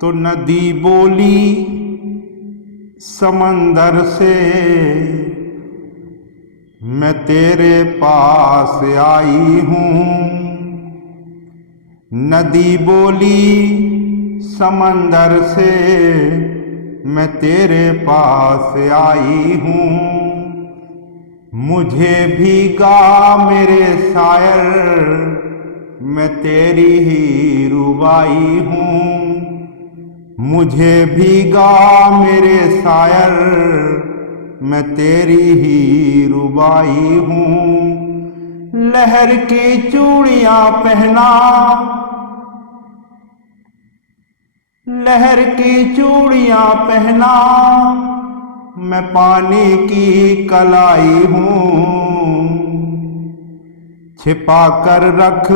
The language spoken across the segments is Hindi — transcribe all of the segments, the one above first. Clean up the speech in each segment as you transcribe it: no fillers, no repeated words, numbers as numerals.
तो नदी बोली समंदर से, मैं तेरे पास आई हूँ। नदी बोली समंदर से, मैं तेरे पास आई हूँ। मुझे भीगा मेरे शायर, मैं तेरी ही रुबाई हूँ। मुझे भीगा मेरे शायर, मैं तेरी ही रुबाई हूँ। लहर की चूड़ियाँ पहना, लहर की चूड़ियाँ पहना, मैं पानी की कलाई हूँ। छिपा कर रख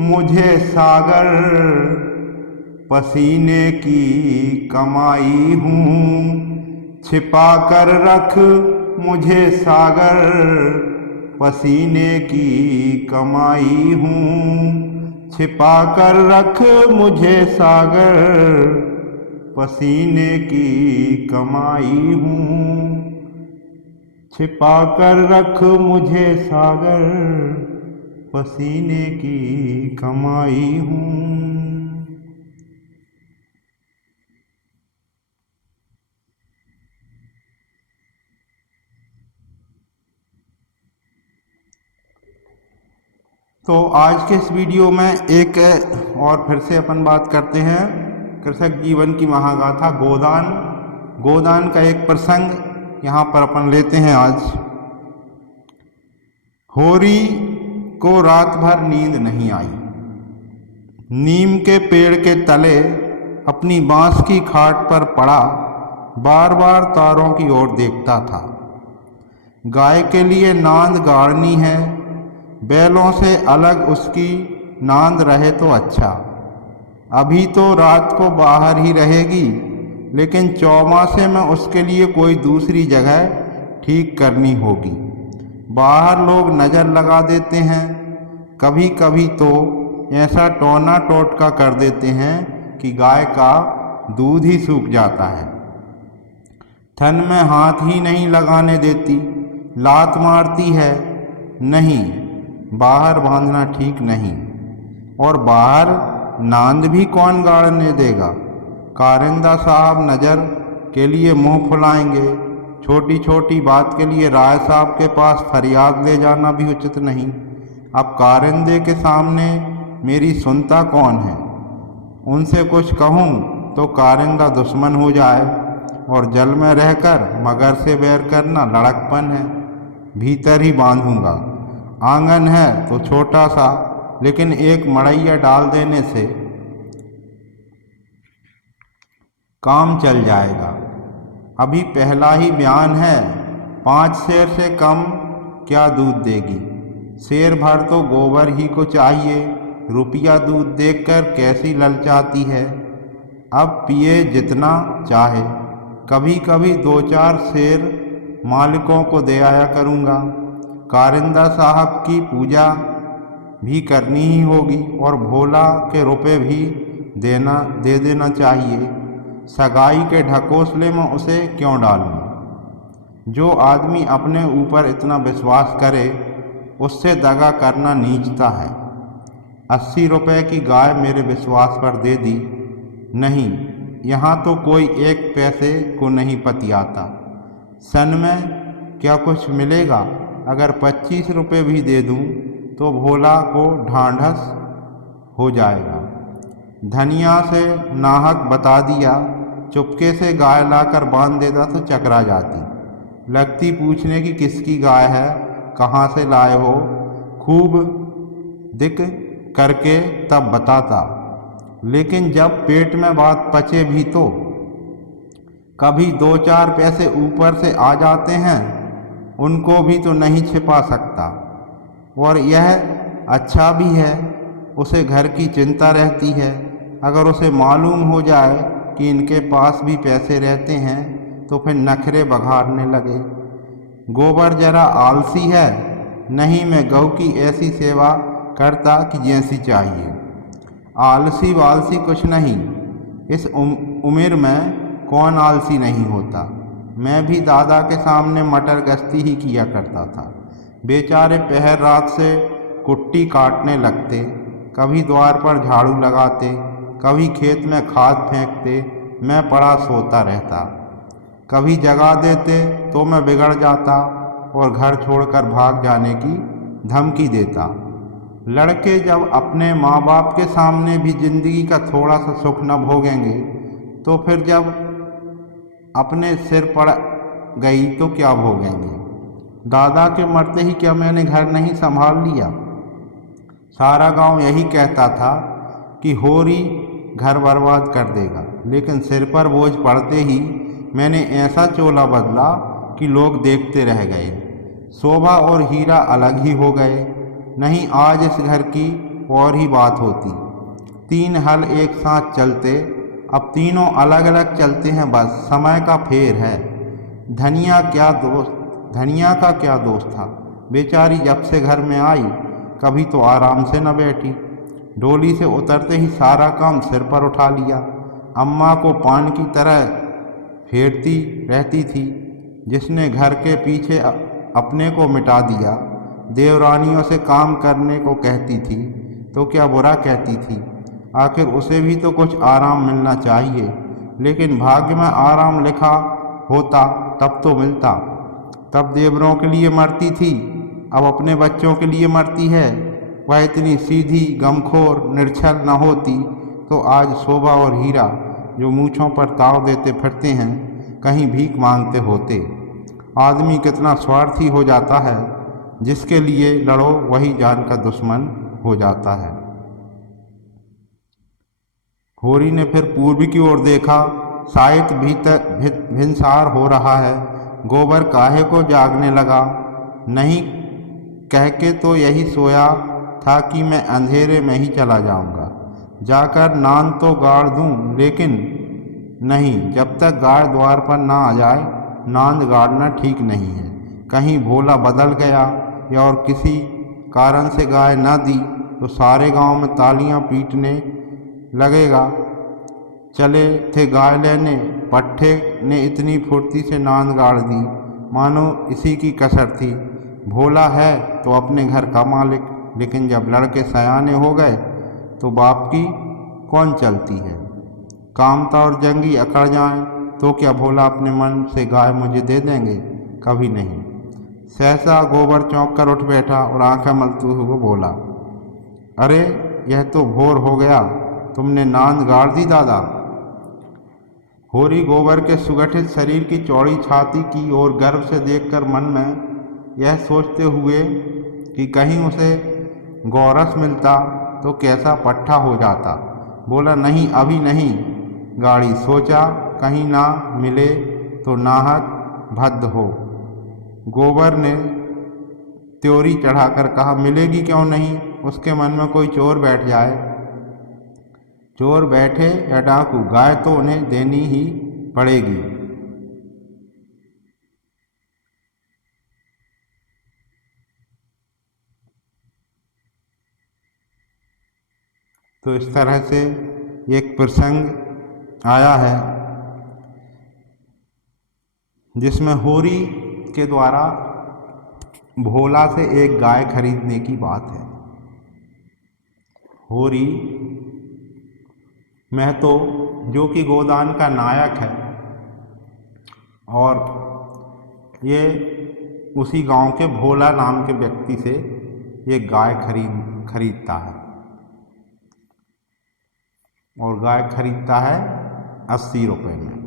मुझे सागर, पसीने की कमाई हूँ। छिपा कर रख मुझे सागर, पसीने की कमाई हूँ। छिपा कर रख मुझे सागर, पसीने की कमाई हूँ। छिपा कर रख मुझे सागर, पसीने की कमाई हूँ। तो आज के इस वीडियो में एक और फिर से अपन बात करते हैं कृषक जीवन की महागाथा गोदान। गोदान का एक प्रसंग यहाँ पर अपन लेते हैं आज। होरी को रात भर नींद नहीं आई। नीम के पेड़ के तले अपनी बांस की खाट पर पड़ा बार बार तारों की ओर देखता था। गाय के लिए नांद गाड़नी है, बैलों से अलग उसकी नांद रहे तो अच्छा। अभी तो रात को बाहर ही रहेगी, लेकिन चौमासे में उसके लिए कोई दूसरी जगह ठीक करनी होगी। बाहर लोग नज़र लगा देते हैं, कभी कभी तो ऐसा टोना टोटका कर देते हैं कि गाय का दूध ही सूख जाता है। थन में हाथ ही नहीं लगाने देती, लात मारती है। नहीं, बाहर बांधना ठीक नहीं। और बाहर नांद भी कौन गाड़ने देगा। कारिंदा साहब नज़र के लिए मुंह फुलाएंगे। छोटी छोटी बात के लिए राय साहब के पास फरियाद ले जाना भी उचित नहीं। अब कारिंदे के सामने मेरी सुनता कौन है। उनसे कुछ कहूँ तो कारिंदा दुश्मन हो जाए, और जल में रहकर मगर से बैर करना लड़कपन है। भीतर ही बांधूंगा। आंगन है तो छोटा सा, लेकिन एक मड़ैया डाल देने से काम चल जाएगा। अभी पहला ही बयान है, 5 सेर से कम क्या दूध देगी। शेर भर तो गोबर ही को चाहिए। रुपया दूध देखकर कैसी ललचाती है। अब पिए जितना चाहे। कभी कभी 2-4 शेर मालिकों को दे आया करूँगा। कारिंदा साहब की पूजा भी करनी ही होगी, और भोला के रुपए भी दे देना चाहिए। सगाई के ढकोसले में उसे क्यों डालूं। जो आदमी अपने ऊपर इतना विश्वास करे, उससे दगा करना नीचता है। 80 रुपए की गाय मेरे विश्वास पर दे दी। नहीं, यहाँ तो कोई 1 पैसे को नहीं पतियाता। सन में क्या कुछ मिलेगा। अगर 25 रुपए भी दे दूँ तो भोला को ढांढस हो जाएगा। धनिया से नाहक बता दिया। चुपके से गाय लाकर बांध देता तो चकरा जाती। लगती पूछने की किसकी गाय है, कहाँ से लाए हो। खूब दिक करके तब बताता। लेकिन जब पेट में बात पचे भी तो कभी 2-4 पैसे ऊपर से आ जाते हैं, उनको भी तो नहीं छिपा सकता। और यह अच्छा भी है, उसे घर की चिंता रहती है। अगर उसे मालूम हो जाए कि इनके पास भी पैसे रहते हैं तो फिर नखरे बघाड़ने लगे। गोबर जरा आलसी है। नहीं, मैं गऊ की ऐसी सेवा करता कि जैसी चाहिए। आलसी वालसी कुछ नहीं, इस उम्र में कौन आलसी नहीं होता। मैं भी दादा के सामने मटर गश्ती ही किया करता था। बेचारे पहर रात से कुट्टी काटने लगते, कभी द्वार पर झाड़ू लगाते, कभी खेत में खाद फेंकते। मैं पड़ा सोता रहता। कभी जगा देते तो मैं बिगड़ जाता और घर छोड़कर भाग जाने की धमकी देता। लड़के जब अपने माँ बाप के सामने भी जिंदगी का थोड़ा सा सुख न भोगेंगे तो फिर जब अपने सिर पड़ गई तो क्या भोगेंगे। दादा के मरते ही क्या मैंने घर नहीं संभाल लिया। सारा गांव यही कहता था कि होरी घर बर्बाद कर देगा, लेकिन सिर पर बोझ पड़ते ही मैंने ऐसा चोला बदला कि लोग देखते रह गए। शोभा और हीरा अलग ही हो गए, नहीं आज इस घर की और ही बात होती। 3 हल एक साथ चलते, अब तीनों अलग अलग चलते हैं, बस समय का फेर है। धनिया का क्या दोस्त था। बेचारी जब से घर में आई कभी तो आराम से न बैठी। डोली से उतरते ही सारा काम सिर पर उठा लिया। अम्मा को पान की तरह फेरती रहती थी। जिसने घर के पीछे अपने को मिटा दिया। देवरानियों से काम करने को कहती थी तो क्या बुरा कहती थी। आखिर उसे भी तो कुछ आराम मिलना चाहिए, लेकिन भाग्य में आराम लिखा होता तब तो मिलता। तब देवरों के लिए मरती थी, अब अपने बच्चों के लिए मरती है। वह इतनी सीधी गमखोर निर्छल न होती तो आज शोभा और हीरा जो मूँछों पर ताव देते फिरते हैं कहीं भीख मांगते होते। आदमी कितना स्वार्थी हो जाता है, जिसके लिए लड़ो वही जान का दुश्मन हो जाता है। होरी ने फिर पूर्व की ओर देखा। शायद भीतर भिनसार हो रहा है। गोबर काहे को जागने लगा। नहीं कह के तो यही सोया था कि मैं अंधेरे में ही चला जाऊंगा। जाकर नांद तो गाड़ दूं, लेकिन नहीं, जब तक गाय द्वार पर ना आ जाए नांद गाड़ना ठीक नहीं है। कहीं भोला बदल गया या और किसी कारण से गाय न दी तो सारे गांव में तालियां पीटने लगेगा। चले थे गाय लेने, पट्ठे ने इतनी फुर्ती से नांद गाड़ दी मानो इसी की कसर थी। भोला है तो अपने घर का मालिक, लेकिन जब लड़के सयाने हो गए तो बाप की कौन चलती है। कामता और जंगी अकड़ जाएं तो क्या भोला अपने मन से गाय मुझे दे देंगे? कभी नहीं। सहसा गोबर चौंक कर उठ बैठा और आंखें मलते हुए बोला, अरे यह तो भोर हो गया, तुमने नांद गाड़ दी दादा। होरी गोबर के सुगठित शरीर की चौड़ी छाती की ओर गर्व से देखकर मन में यह सोचते हुए कि कहीं उसे गौरस मिलता तो कैसा पट्ठा हो जाता, बोला, नहीं अभी नहीं गाड़ी। सोचा कहीं ना मिले तो नाहक भद्द हो। गोबर ने त्योरी चढ़ाकर कहा, मिलेगी क्यों नहीं, उसके मन में कोई चोर बैठ जाए। चोर बैठे या डाकू, गाय तो उन्हें देनी ही पड़ेगी। तो इस तरह से एक प्रसंग आया है जिसमें होरी के द्वारा भोला से एक गाय खरीदने की बात है। होरी महतो जो कि गोदान का नायक है और ये उसी गांव के भोला नाम के व्यक्ति से ये गाय खरीदता है और गाय खरीदता है 80 रुपये में।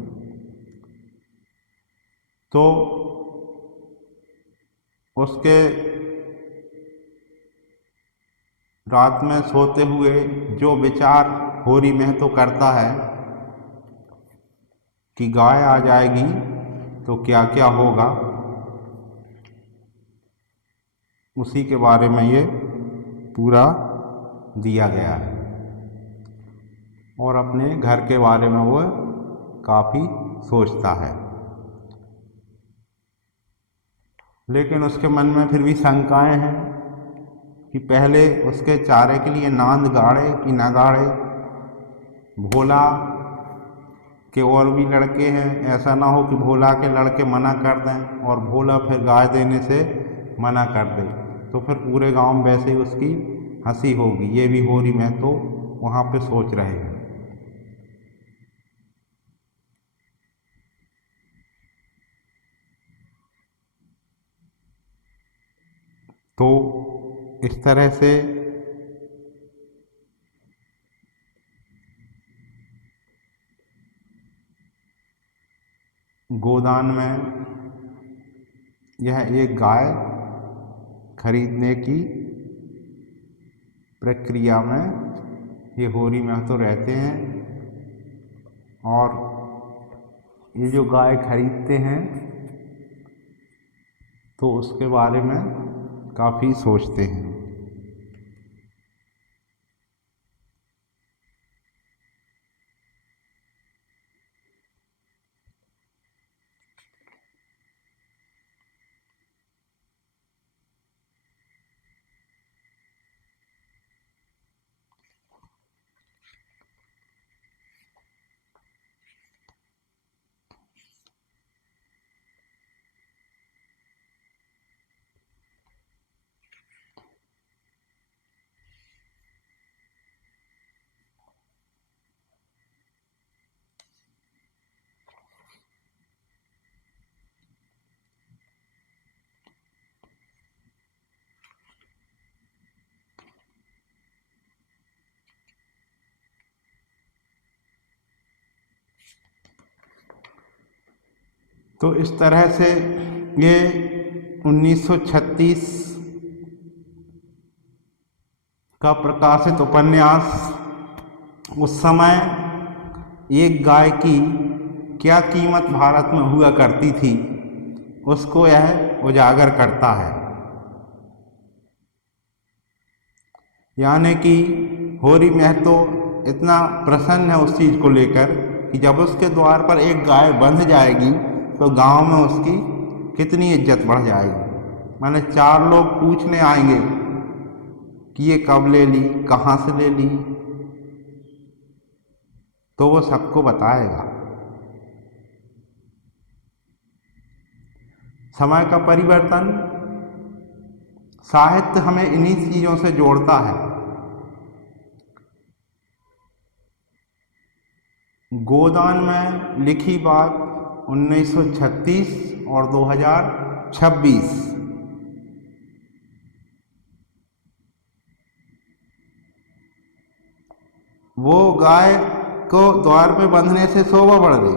तो उसके रात में सोते हुए जो विचार होरी महतो करता है कि गाय आ जाएगी तो क्या क्या होगा, उसी के बारे में ये पूरा दिया गया है और अपने घर के बारे में वो काफ़ी सोचता है। लेकिन उसके मन में फिर भी शंकाएं हैं कि पहले उसके चारे के लिए नांद गाड़े कि ना गाड़े। भोला कि और भी लड़के हैं, ऐसा ना हो कि भोला के लड़के मना कर दें और भोला फिर गाय देने से मना कर दे, तो फिर पूरे गांव में वैसे ही उसकी हंसी होगी। ये भी होरी महतो वहाँ पे सोच रहे हैं। तो इस तरह से गोदान में यह एक गाय खरीदने की प्रक्रिया में ये होरी महतो रहते हैं, और ये जो गाय खरीदते हैं तो उसके बारे में काफ़ी सोचते हैं। तो इस तरह से ये 1936 का प्रकाशित उपन्यास उस समय एक गाय की क्या कीमत भारत में हुआ करती थी उसको यह उजागर करता है। यानी कि होरी महतो इतना प्रसन्न है उस चीज़ को लेकर कि जब उसके द्वार पर एक गाय बंध जाएगी तो गांव में उसकी कितनी इज्जत बढ़ जाएगी। माने 4 लोग पूछने आएंगे कि ये कब ले ली, कहाँ से ले ली, तो वो सबको बताएगा। समय का परिवर्तन, साहित्य हमें इन्हीं चीज़ों से जोड़ता है। गोदान में लिखी बात 1936 और 2026 वो गाय को द्वार पे बंधने से शोभा बढ़ गई।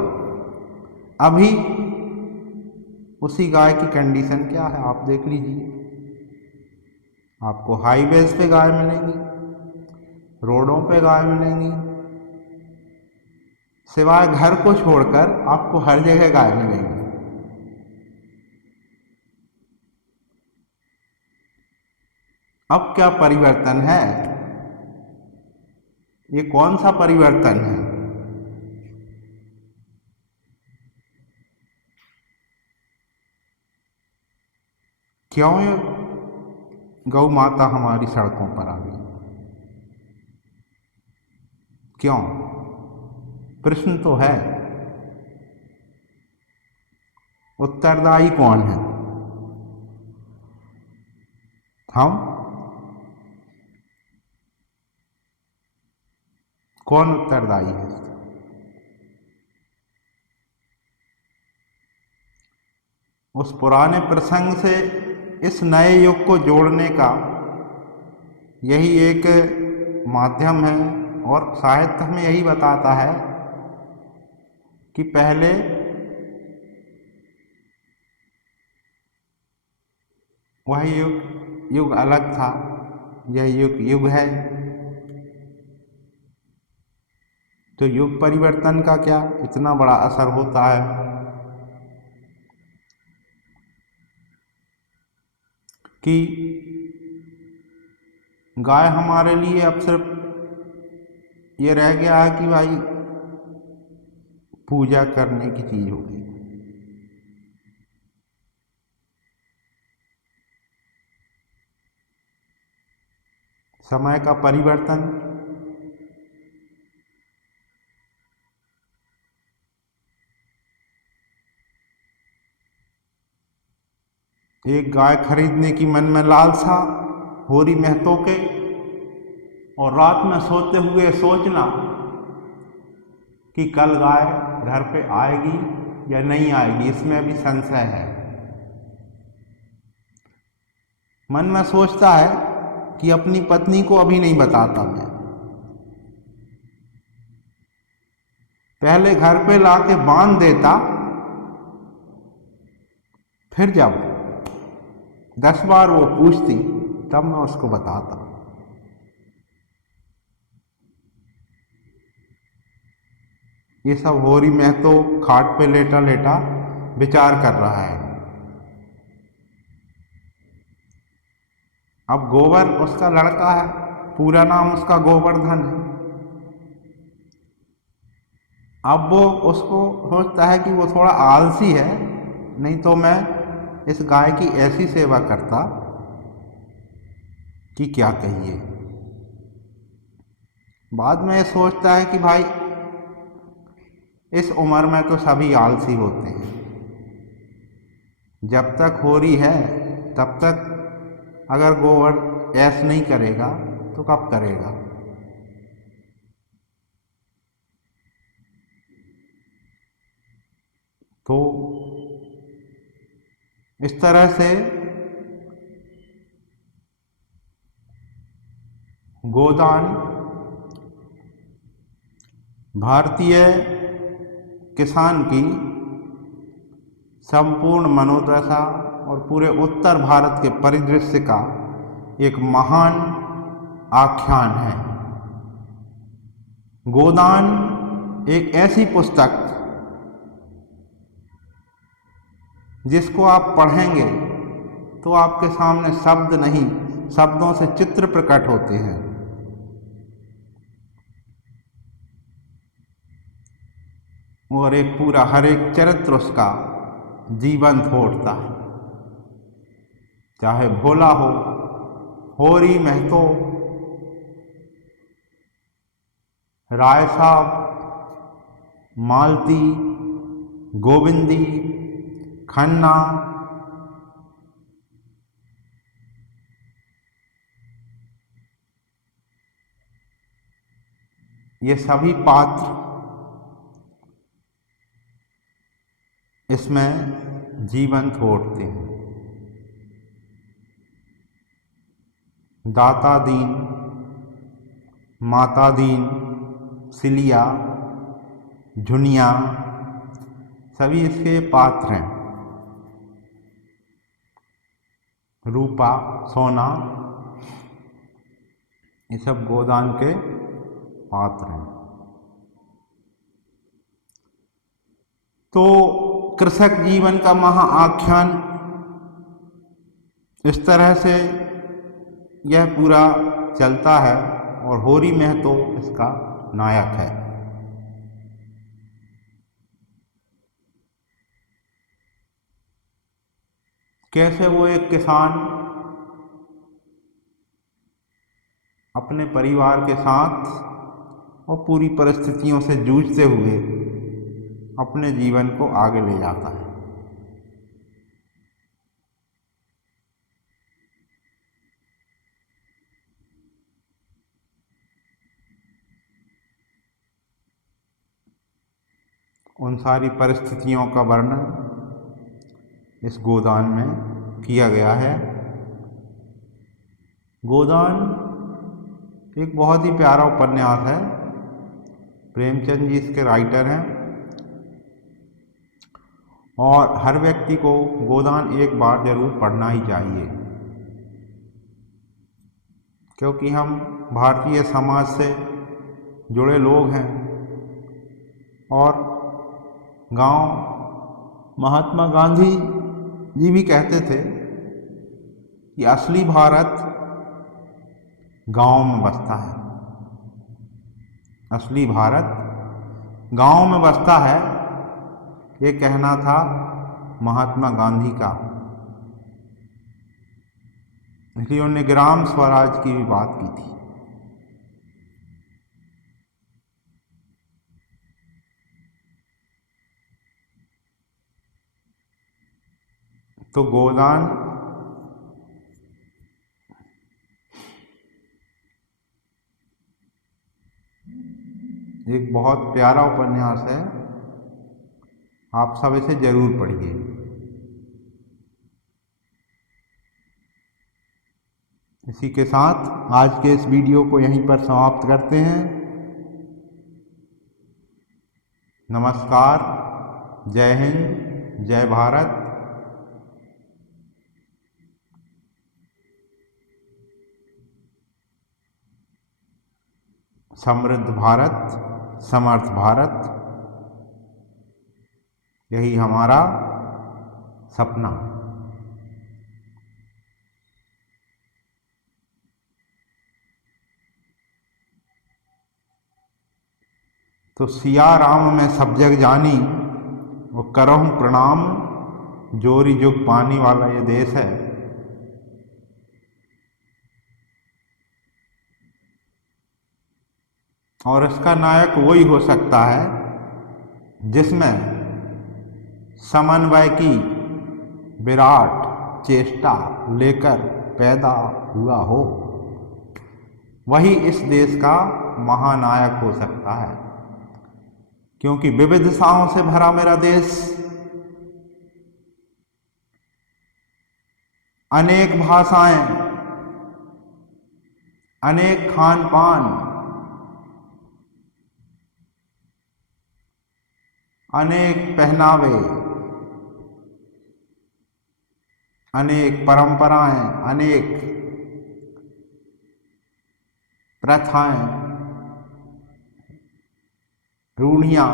अभी उसी गाय की कंडीशन क्या है आप देख लीजिए। आपको हाईवेज पे गाय मिलेंगी, रोडों पे गाय मिलेंगी, सिवाय घर को छोड़कर आपको हर जगह गाय मिलेंगी। अब क्या परिवर्तन है? ये कौन सा परिवर्तन है? क्यों ये गौ माता हमारी सड़कों पर आ गई? क्यों? प्रश्न तो है। उत्तरदायी कौन है? हम? कौन उत्तरदायी है? उस पुराने प्रसंग से इस नए युग को जोड़ने का यही एक माध्यम है, और साहित्य हमें यही बताता है कि पहले वह युग अलग था, यह युग है। तो युग परिवर्तन का क्या इतना बड़ा असर होता है कि गाय हमारे लिए अब सिर्फ ये रह गया है कि भाई पूजा करने की चीज हो गई। समय का परिवर्तन एक गाय खरीदने की मन में लालसा होरी महतो के, और रात में सोते हुए सोचना कि कल गाय घर पे आएगी या नहीं आएगी, इसमें भी संशय है। मन में सोचता है कि अपनी पत्नी को अभी नहीं बताता मैं, पहले घर पे लाके बांध देता, फिर जब 10 बार वो पूछती तब मैं उसको बताता। ये सब होरी महतो खाट पे लेटा लेटा विचार कर रहा है। अब गोबर उसका लड़का है, पूरा नाम उसका गोवर्धन है। अब वो उसको सोचता है कि वो थोड़ा आलसी है, नहीं तो मैं इस गाय की ऐसी सेवा करता कि क्या कहिए। बाद में ये सोचता है कि भाई इस उम्र में तो सभी आलसी होते हैं, जब तक होरी है तब तक अगर गोबर ऐश नहीं करेगा तो कब करेगा। तो इस तरह से गोदान भारतीय किसान की संपूर्ण मनोदशा और पूरे उत्तर भारत के परिदृश्य का एक महान आख्यान है। गोदान एक ऐसी पुस्तक जिसको आप पढ़ेंगे तो आपके सामने शब्द नहीं, शब्दों से चित्र प्रकट होते हैं। और एक पूरा हर एक चरित्र उसका जीवंत होता है, चाहे भोला हो, होरी महतो, राय साहब, मालती, गोविंदी, खन्ना, ये सभी पात्र इसमें जीवंत हो उठते हैं। दाता दीन, माता दीन, सिलिया, झुनिया, सभी इसके पात्र हैं। रूपा, सोना, ये सब गोदान के पात्र हैं। तो कृषक जीवन का महाआख्यान इस तरह से यह पूरा चलता है, और होरी महतो इसका नायक है। कैसे वो एक किसान अपने परिवार के साथ और पूरी परिस्थितियों से जूझते हुए अपने जीवन को आगे ले जाता है। उन सारी परिस्थितियों का वर्णन इस गोदान में किया गया है। गोदान एक बहुत ही प्यारा उपन्यास है। प्रेमचंद जी इसके राइटर हैं, और हर व्यक्ति को गोदान एक बार जरूर पढ़ना ही चाहिए, क्योंकि हम भारतीय समाज से जुड़े लोग हैं। और महात्मा गांधी जी भी कहते थे कि असली भारत गांव में बसता है, असली भारत गांव में बसता है। ये कहना था महात्मा गांधी का, इसलिए उन्होंने ग्राम स्वराज की भी बात की थी। तो गोदान एक बहुत प्यारा उपन्यास है, आप सब इसे जरूर पढ़िए। इसी के साथ आज के इस वीडियो को यहीं पर समाप्त करते हैं। नमस्कार, जय हिंद, जय भारत। समृद्ध भारत, समर्थ भारत, यही हमारा सपना। तो सिया राम में सब जग जानी, वो करहूँ प्रणाम, जोरी जुग पानी वाला ये देश है। और इसका नायक वही हो सकता है जिसमें समन्वय की विराट चेष्टा लेकर पैदा हुआ हो। वही इस देश का महानायक हो सकता है, क्योंकि विविधताओं से भरा मेरा देश, अनेक भाषाएं, अनेक खान पान, अनेक पहनावे, अनेक परंपराएं, अनेक प्रथाएं, रूढ़ियां,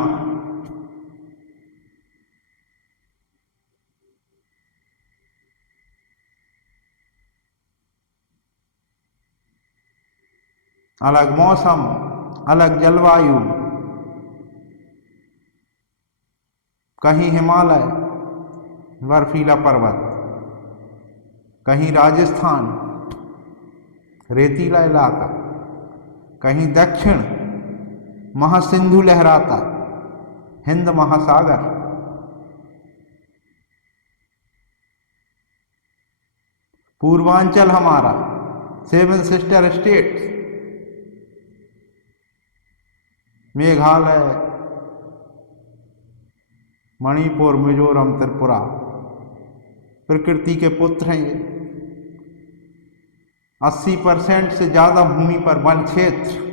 अलग मौसम, अलग जलवायु, कहीं हिमालय बर्फीला पर्वत, कहीं राजस्थान रेतीला इलाका, कहीं दक्षिण महासिंधु लहराता हिंद महासागर, पूर्वांचल हमारा 7 सिस्टर स्टेट्स, मेघालय, मणिपुर, मिजोरम, त्रिपुरा, प्रकृति के पुत्र हैं ये। 80% से ज्यादा भूमि पर वन क्षेत्र,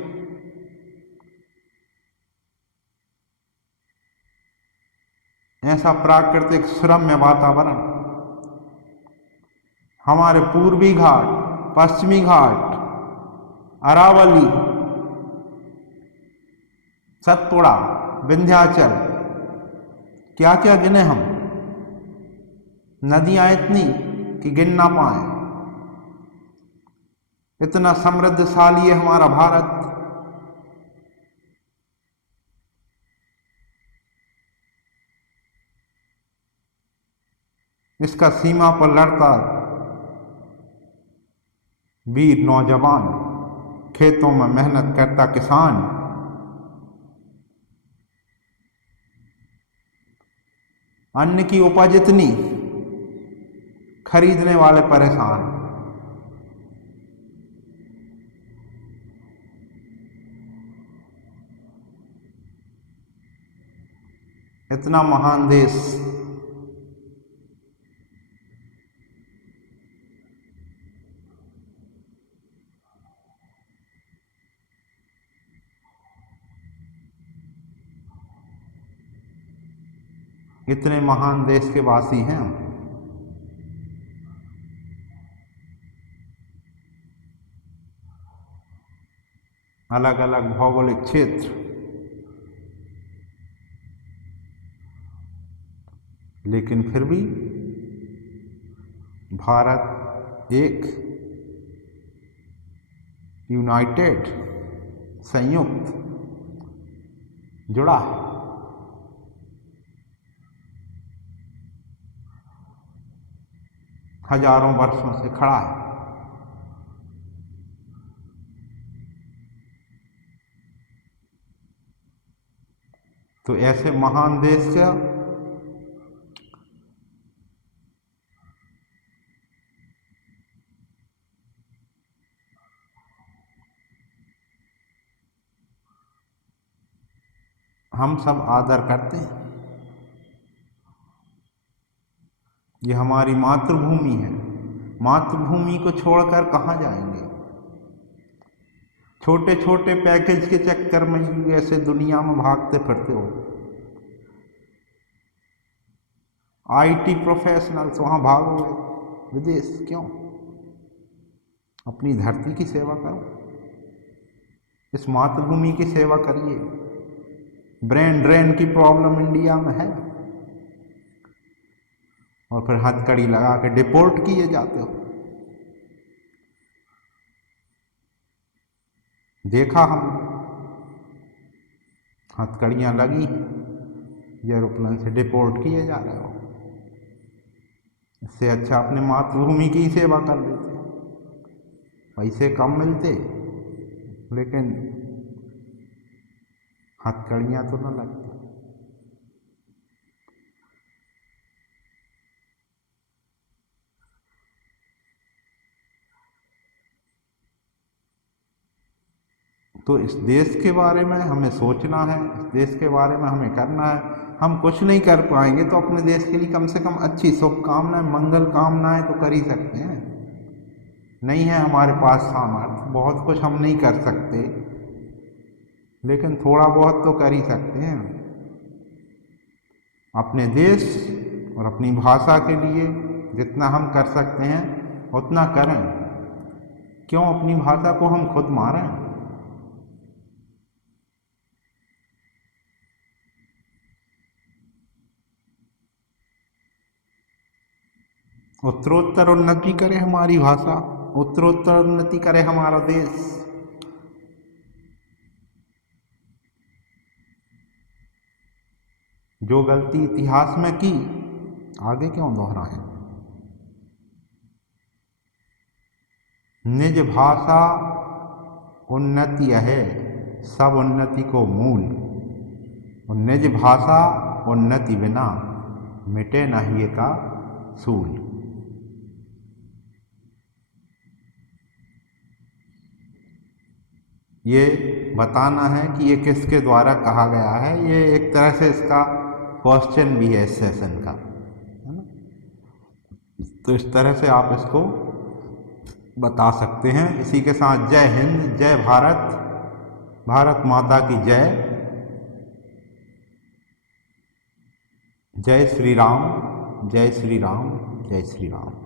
ऐसा प्राकृतिक सुरम्य वातावरण, हमारे पूर्वी घाट, पश्चिमी घाट, अरावली, सतपुड़ा, विंध्याचल, क्या क्या गिने हम। नदियां इतनी कि गिन ना पाए, इतना समृद्धशाली है हमारा भारत। इसका सीमा पर लड़ता वीर नौजवान, खेतों में मेहनत करता किसान, अन्न की उपज इतनी, खरीदने वाले परेशान। इतना महान देश, इतने महान देश के वासी हैं हम। अलग अलग भौगोलिक क्षेत्र, लेकिन फिर भी भारत एक यूनाइटेड, संयुक्त, जुड़ा है। हजारों वर्षों से खड़ा है। तो ऐसे महान देश का हम सब आदर करते हैं। ये हमारी मातृभूमि है। मातृभूमि को छोड़कर कहाँ जाएंगे? छोटे छोटे पैकेज के चक्कर में ऐसे दुनिया में भागते फिरते हो। आईटी प्रोफेशनल्स वहाँ भागोगे विदेश, क्यों? अपनी धरती की सेवा करो, इस मातृभूमि की सेवा करिए। ब्रेन ड्रेन की प्रॉब्लम इंडिया में है और फिर हथकड़ी लगा के डिपोर्ट किए जाते हो। देखा हम, हथकड़ियाँ लगी, एरोप्लेन से डिपोर्ट किए जा रहे हो। इससे अच्छा अपने मातृभूमि की सेवा कर लेते। पैसे कम मिलते लेकिन हथकड़ियाँ तो न लगती। तो इस देश के बारे में हमें सोचना है, इस देश के बारे में हमें करना है। हम कुछ नहीं कर पाएंगे तो अपने देश के लिए कम से कम अच्छी शुभकामनाएं, मंगल कामनाएं तो कर ही सकते हैं। नहीं है हमारे पास सामर्थ्य, बहुत कुछ हम नहीं कर सकते, लेकिन थोड़ा बहुत तो कर ही सकते हैं। अपने देश और अपनी भाषा के लिए जितना हम कर सकते हैं उतना करें। क्यों अपनी भाषा को हम खुद मारें? उत्तरोत्तर उन्नति करे हमारी भाषा, उत्तरोत्तर उन्नति करे हमारा देश। जो गलती इतिहास में की आगे क्यों दोहराएं? निज भाषा उन्नति है सब उन्नति को मूल, और निज भाषा उन्नति बिना मिटे नहीं का सूल। ये बताना है कि ये किसके द्वारा कहा गया है। ये एक तरह से इसका क्वेश्चन भी है इस सेशन का, है ना? तो इस तरह से आप इसको बता सकते हैं। इसी के साथ जय हिंद, जय भारत, भारत माता की जय, जय श्री राम, जय श्री राम, जय श्री राम।